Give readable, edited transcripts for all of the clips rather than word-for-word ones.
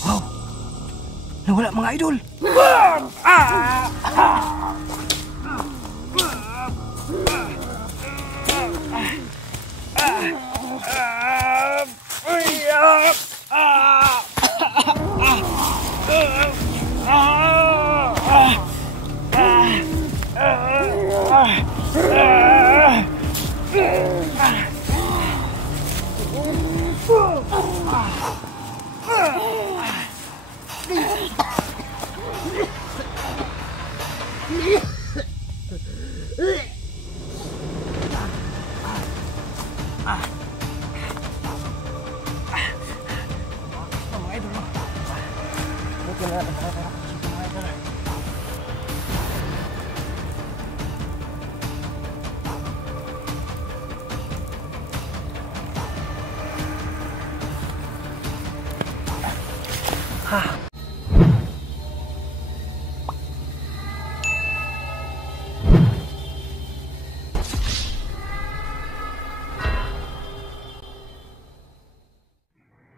Wow! Nawala mga idol!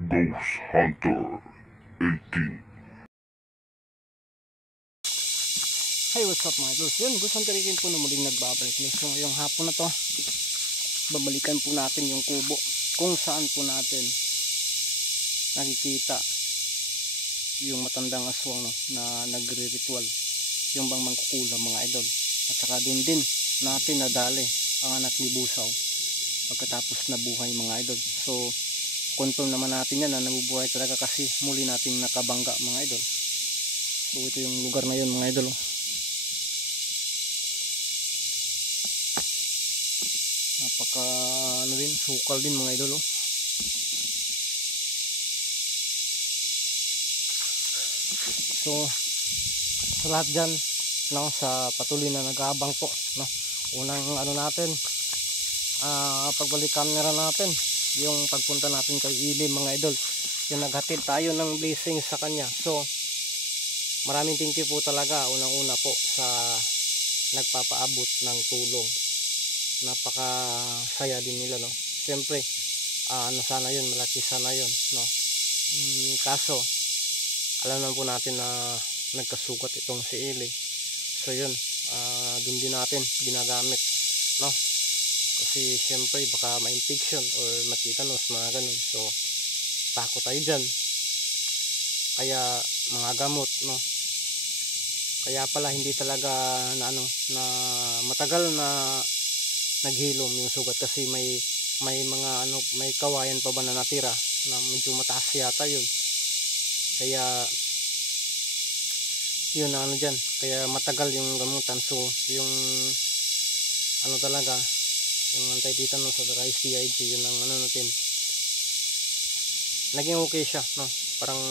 Ghost Hunter 18. Hey, what's up mga idol? Yun, Ghost Hunter 18 po na muling nagbabalik. So, yung hapon na to, babalikan po natin yung kubo kung saan po natin nakikita yung matandang aswang, no, na nagre-ritual, yung bang mangkukulam mga idol. At saka dun din natin nadali ang anak ni Busaw pagkatapos na buhay mga idol. So confirm naman natin yan na nabubuhay talaga kasi muli nating nakabangga mga idol. So ito yung lugar na yun mga idol. Napaka ano din, sukal din mga idol. So sa lahat dyan, no, sa patuloy na nag-aabang po, no, unang ano natin, pagbalik camera natin, yung pagpunta natin kay Ili mga idol, yung naghatid tayo ng blessing sa kanya. So maraming thank you po talaga unang una po sa nagpapaabot ng tulong. Napaka saya din nila, no. Siyempre ano sana yun, malaki sana yun, no. Kaso alam naman po natin na nagkasugat itong si Ili. So yun, dun din natin ginagamit, no, kasi siyempre baka ma-infection or matitanos mga ganun. So takot tayo dyan, kaya mga gamot, no. Kaya pala hindi talaga na ano, na matagal na naghilom yung sugat kasi may mga ano, may kawayan pa ba na natira na medyo mataas yata yun. Kaya yun na ano dyan, kaya matagal yung gamutan. So yung ano talaga, yung anti-tetanus sa ICIG, yun ang ano natin, naging okay siya, no. Parang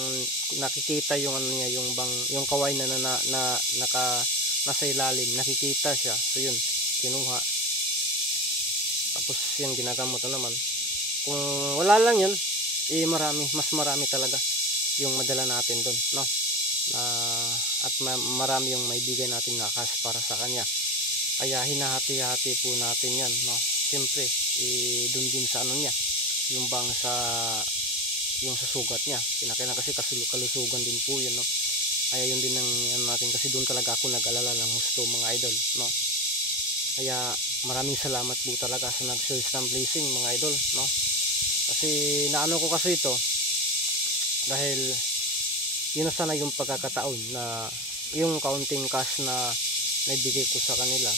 nakikita yung ano niya, yung bang yung kawain na nasa ilalim, nakikita siya. So yun, kinuha, tapos yan ginagamot na naman. Kung wala lang yun, mas marami talaga yung madala natin doon, no. At marami yung maibigay natin na cash para sa kanya. Kaya hinahati-hati po natin yan, no. Siyempre doon din sa ano niya, yung bang yung sa sugat niya, kinakailangan kasi kalusugan din po yun, no. Kaya yun din ang ano natin, kasi doon talaga ako nag-alala ng gusto mga idol, no. Kaya maraming salamat po talaga sa nag-share ng blessing mga idol, no. Kasi naano ko kasi ito dahil yun na sana yung pagkakataon na yung kaunting cash na naibigay ko sa kanila,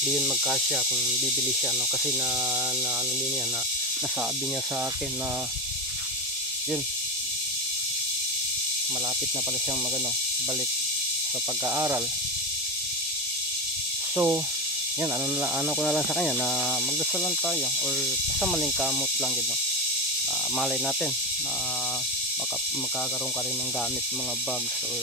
di yun magkasya kung bibili siya, no. Kasi na ano din niya, na nasabi niya sa akin na yun, malapit na pala siyang balik sa pag-aaral. So yan, ano ko na lang sa kanya na magdasal lang tayo, or basta maling kamot lang gito. Malay natin na magkakaroon ka rin ng gamit, mga bags, or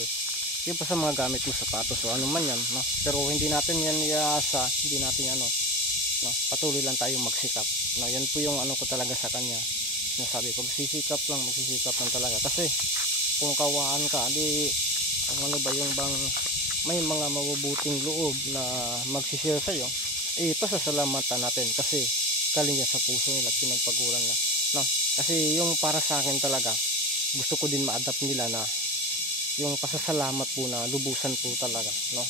yun pa sa mga gamit mo, sapatos o ano man yan, no. Pero hindi natin yan iasa, hindi natin ano, no, patuloy lang tayo magsikap, no. Yan po yung ano ko talaga sa kanya, sinasabi, pag magsisikap lang talaga. Kasi kung kawaan ka, di ano ba yung bang may mga mabubuting loob na magsishare sa'yo, pasasalamatan natin kasi galing niya sa puso nila at pinagpaguran na, no. Kasi yung para sa akin talaga, gusto ko din ma-adapt nila na yung pasasalamat po na lubusan po talaga, no?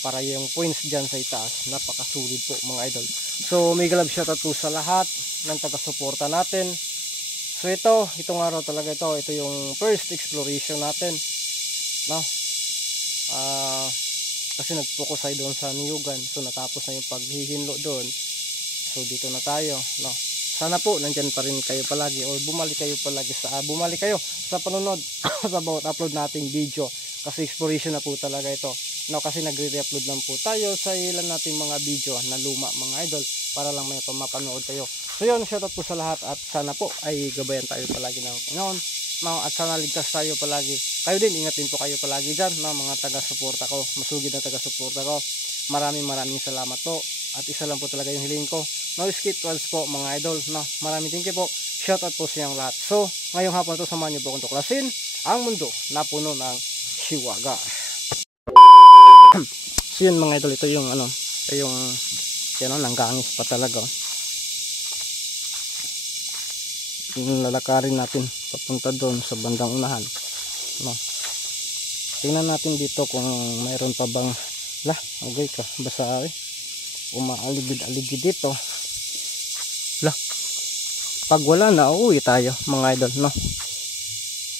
Para yung points dyan sa itaas, napakasulit po mga idol. So may galab shoutout po sa lahat ng taga-suporta natin. So itong araw talaga ito yung first exploration natin, no? Kasi nag-focus tayo doon sa Niyugan, so natapos na yung paghihinlo doon. So dito na tayo, no? Sana po nandyan pa rin kayo palagi, or bumalik kayo sa panonood sa bawat upload nating video, kasi exploration na po talaga ito, no? Kasi nagre-upload lang po tayo sa ilan nating mga video na luma mga idol, para lang may mapanood kayo. So yun, shoutout po sa lahat, at sana po ay gabayan tayo palagi ng Panginoon, at sana ligtas tayo palagi. Kayo din, ingatin po kayo palagi dyan, no? Mga taga-suporta ko, masugid na taga-suporta ko, maraming salamat po. At isa lang po talaga yung hiling ko, no skip ads po mga idol, no? Maraming thank you po, shoutout po sa inyong lahat. So ngayong hapon ito, samahan niyo po akong tuklasin ang mundo na puno ng hiwaga. So yun mga idol, ito yung nanggangis pa talaga. Lalakarin natin papunta doon sa bandang unahan, no? Tingnan natin dito kung mayroon pa bang okay ka basa umaaligid-aligid dito. Pag wala na, uuwi tayo mga idol, no?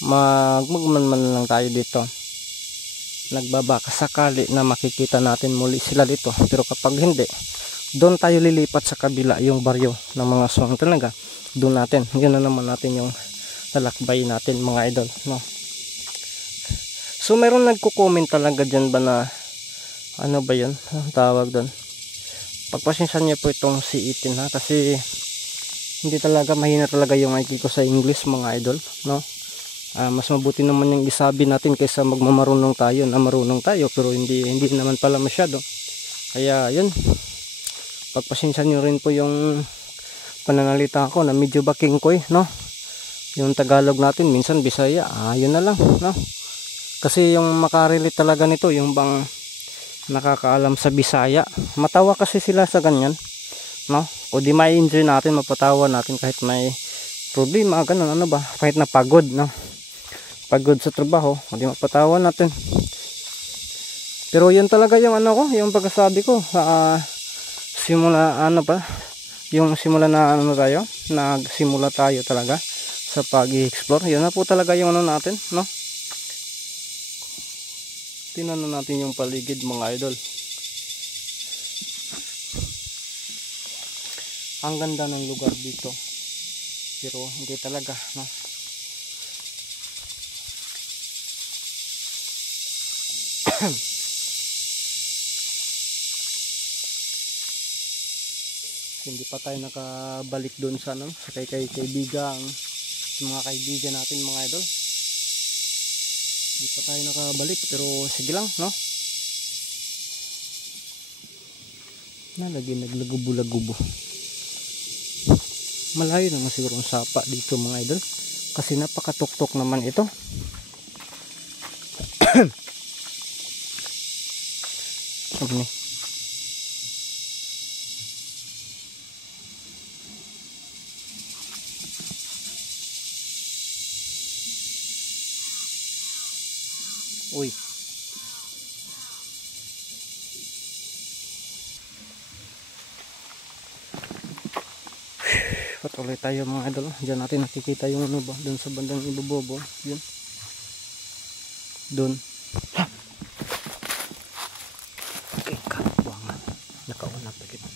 Magmanman lang tayo dito, nagbabaka sakali na makikita natin muli sila dito. Pero kapag hindi, doon tayo lilipat sa kabila, yung baryo ng mga swang talaga, doon natin, yun na naman natin yung lalakbay natin mga idol, no? So meron nagko-comment talaga dyan ba na ano ba yun ang tawag doon, pagpasensya niyo po itong si Itin, ha, kasi hindi talaga, mahina talaga yung IQ ko sa English mga idol, no? Mas mabuti naman yung isabi natin kaysa magmamarunong tayo na marunong tayo pero hindi naman pala masyado. Kaya yun, pagpasensya niyo rin po yung pananalita ko na medyo bakingkoy, no? Yung Tagalog natin minsan Bisaya, yun na lang, no? Kasi yung makarelate talaga nito, yung bang nakakaalam sa Bisaya, matawa kasi sila sa ganyan, no? O di ma-enjoy natin, mapatawa natin kahit may problema, ganun, ano ba, kahit napagod, no? Pagod sa trabaho, o di mapatawa natin. Pero yun talaga yung ano ko, yung pagkasabi ko simula na nagsimula tayo talaga sa pag-i-explore. Yun na po talaga yung ano natin, no? Tingnan na natin yung paligid mga idol. Ang ganda ng lugar dito, pero hindi talaga, no? Hindi pa tayo nakabalik doon sa kaibigan, sa mga kaibigan natin mga idol. Hindi pa tayo nakabalik, pero sige lang, no? Lagi naglagubo-lagubo. Malayo naman siguro ang sapa dito mga idol, kasi napakatuktok naman ito. Ano? Uy. Patuloy tayo mga idol. Diyan natin nakikita yung ano ba, doon sa bandang ibabaw, yun. Doon. Okay, kabuangan. Nakauna pa kita.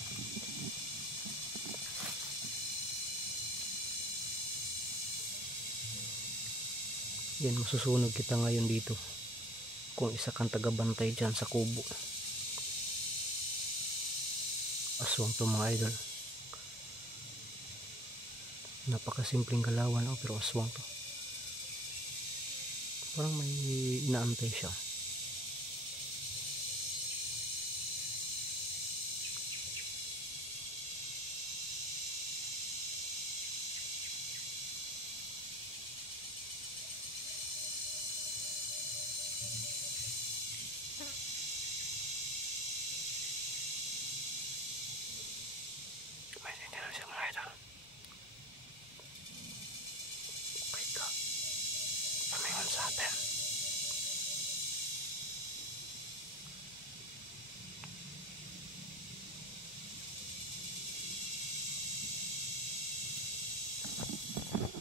Yan, masusunog kita ngayon dito kung isa kang tagabantay dyan sa kubo. Aswang to mga idol. Napakasimpleng galawan, pero aswang to. Parang may inaantay siya. May siya mga idol. Okay ka. natin.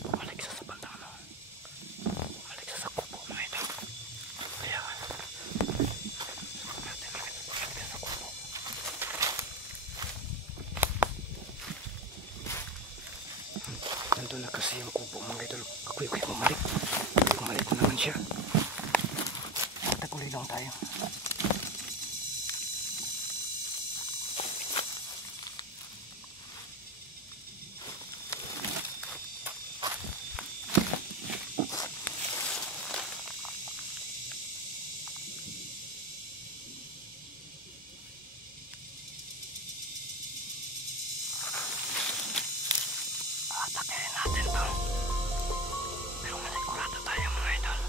Bumalik siya sa bandang ano. Bumalik siya sa kubo mga ito. Kaya subukan natin mga ito. Bumalik siya sa kubo. Nandun na kasi yung kubo mga ito. Ako'y bumalik. Bumalik na naman siya. Taguloy lang tayo. Atakehin natin to. Pero masigurado tayo mga idol.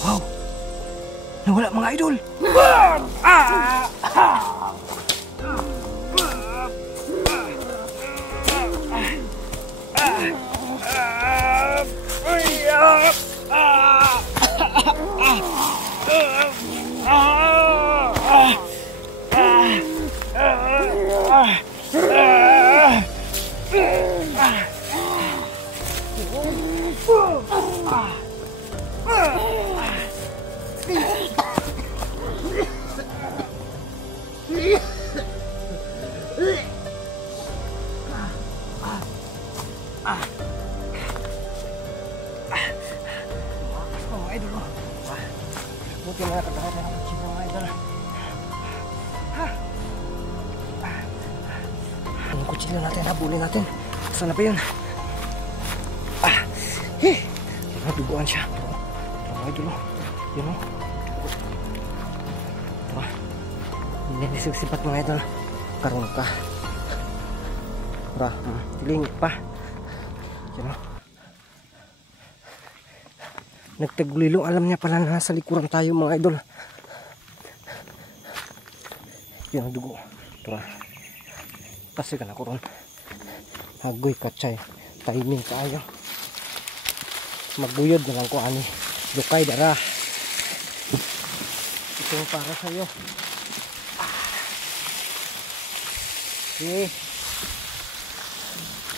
Wow! Nawala mga idol! Mga idol, buti na nakagawa na ng kutsilyo mga idol. Yung kutsilyo natin, habulin natin. Saan na ba yun? Naduguan siya. Mga idol, yun o. Hindi sigsipat mga idol. Karoon ka. Tilingit pa. Yun o. Nagtagulilo, alam niya pala na nasa likuran tayo mga idol. Yun ang dugo. Tara. Kasi ka na ko ron. Hagoy kachay. Timing kaayo. Magbuyod na lang ko ani. Dukay dara. Ito para sa'yo. Okay.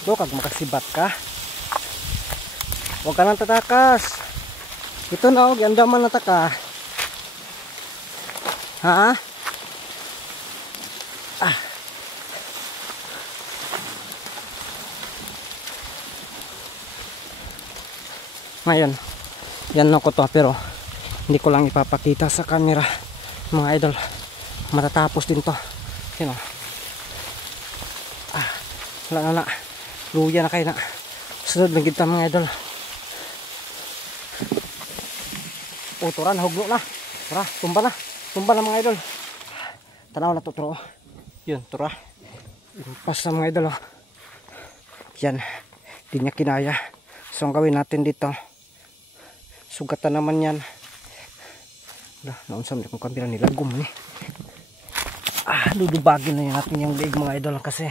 Do kag makasibat ka. Huwag ka nang tatakas. Ito na og andaman na taka. Ha? Ngayon, yan na ko to pero hindi ko lang ipapakita sa camera mga idol. Matatapos din to. You know. Wala na. Luya na kayo na. Sunod na kita mga idol. Turan, huglo na. Tara, tumba na. Tumba na mga idol. Tanaw na to, turo. Yun, tura. Impas na mga idol. Yan. Di niya kinaya. So, ang gawin natin dito. Sugatan naman yan. Naunsa mo kung kamera nilagom ni. Dudubagin na yan natin yung leeg mga idol. Kasi,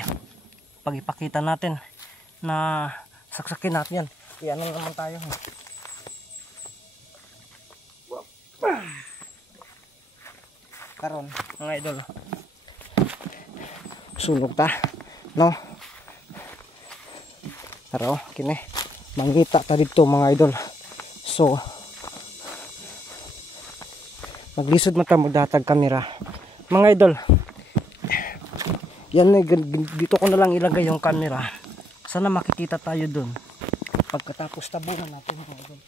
pag ipakita natin na saksakin natin yan. Iyan naman tayo. Karon mga idol, sunog ta no, pero kini mangita ta dito mga idol. So maglisod man ta magdatag kamera mga idol. Yan, dito ko na lang ilagay yung camera. Sana makikita tayo dun pagkatapos tabunan natin mga idol.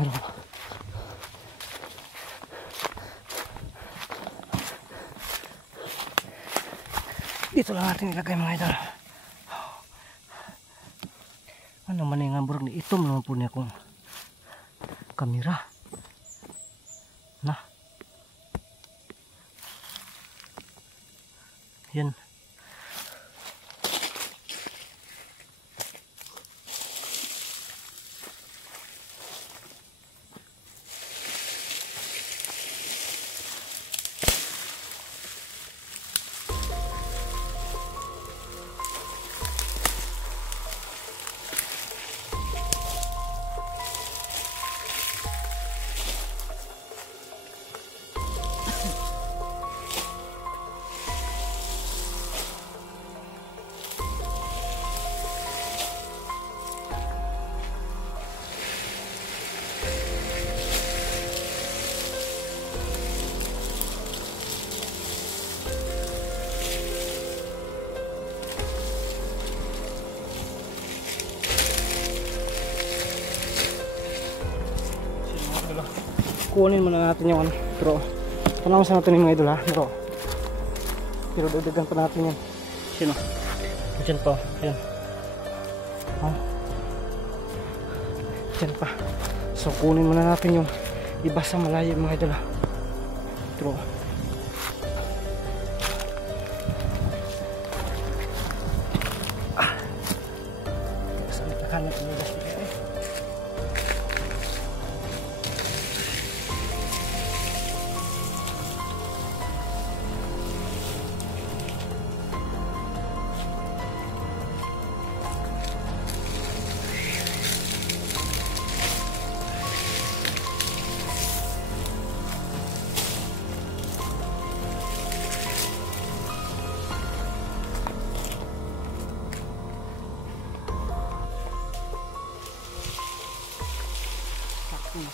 Pero dito lang natin ilagay mga idol. Ano man yung amburag ni itom naman po niya kung kamera na yan. Kunin muna natin yung ano, pero panahon sa natin yung mga idol ha, pero dagdagan pa natin yan. Sino? Diyan pa, yan. Oh. Diyan pa. So kunin muna natin yung iba sa malayo mga idol ha. Pero saan kakanat mo ba siya eh?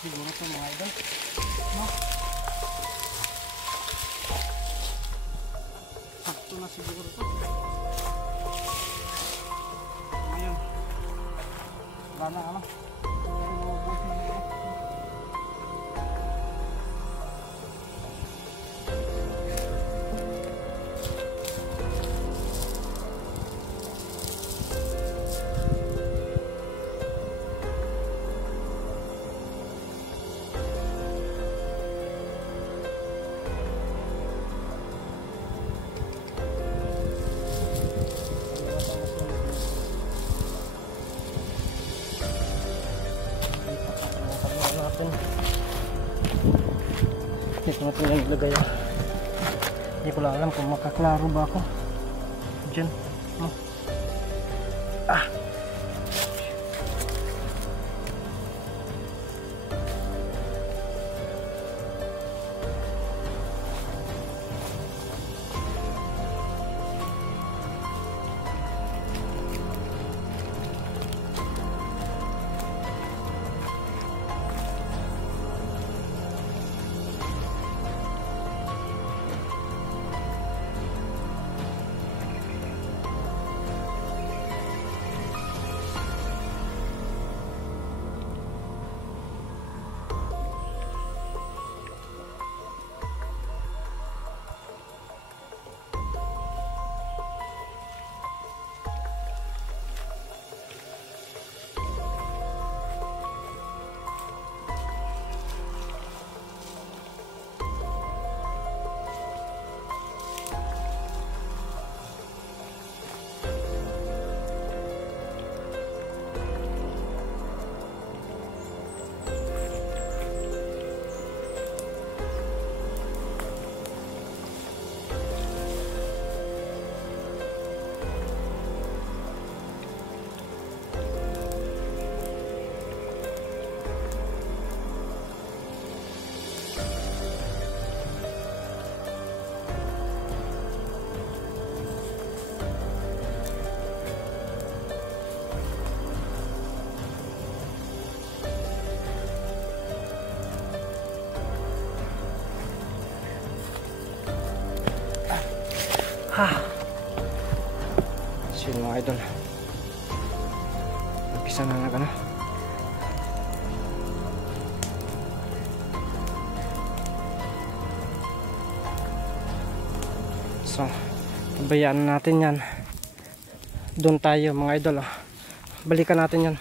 Siguro ito mga idol, no? Sakto na siguro ito. Ngayon wala na ano, dito natin yung ilagay. Hindi ko lang alam kung makaklaro ba ako dyan. So yun mga idol, umpisa na ano, So pabayaan natin yan. Doon tayo mga idol. Balikan natin yan.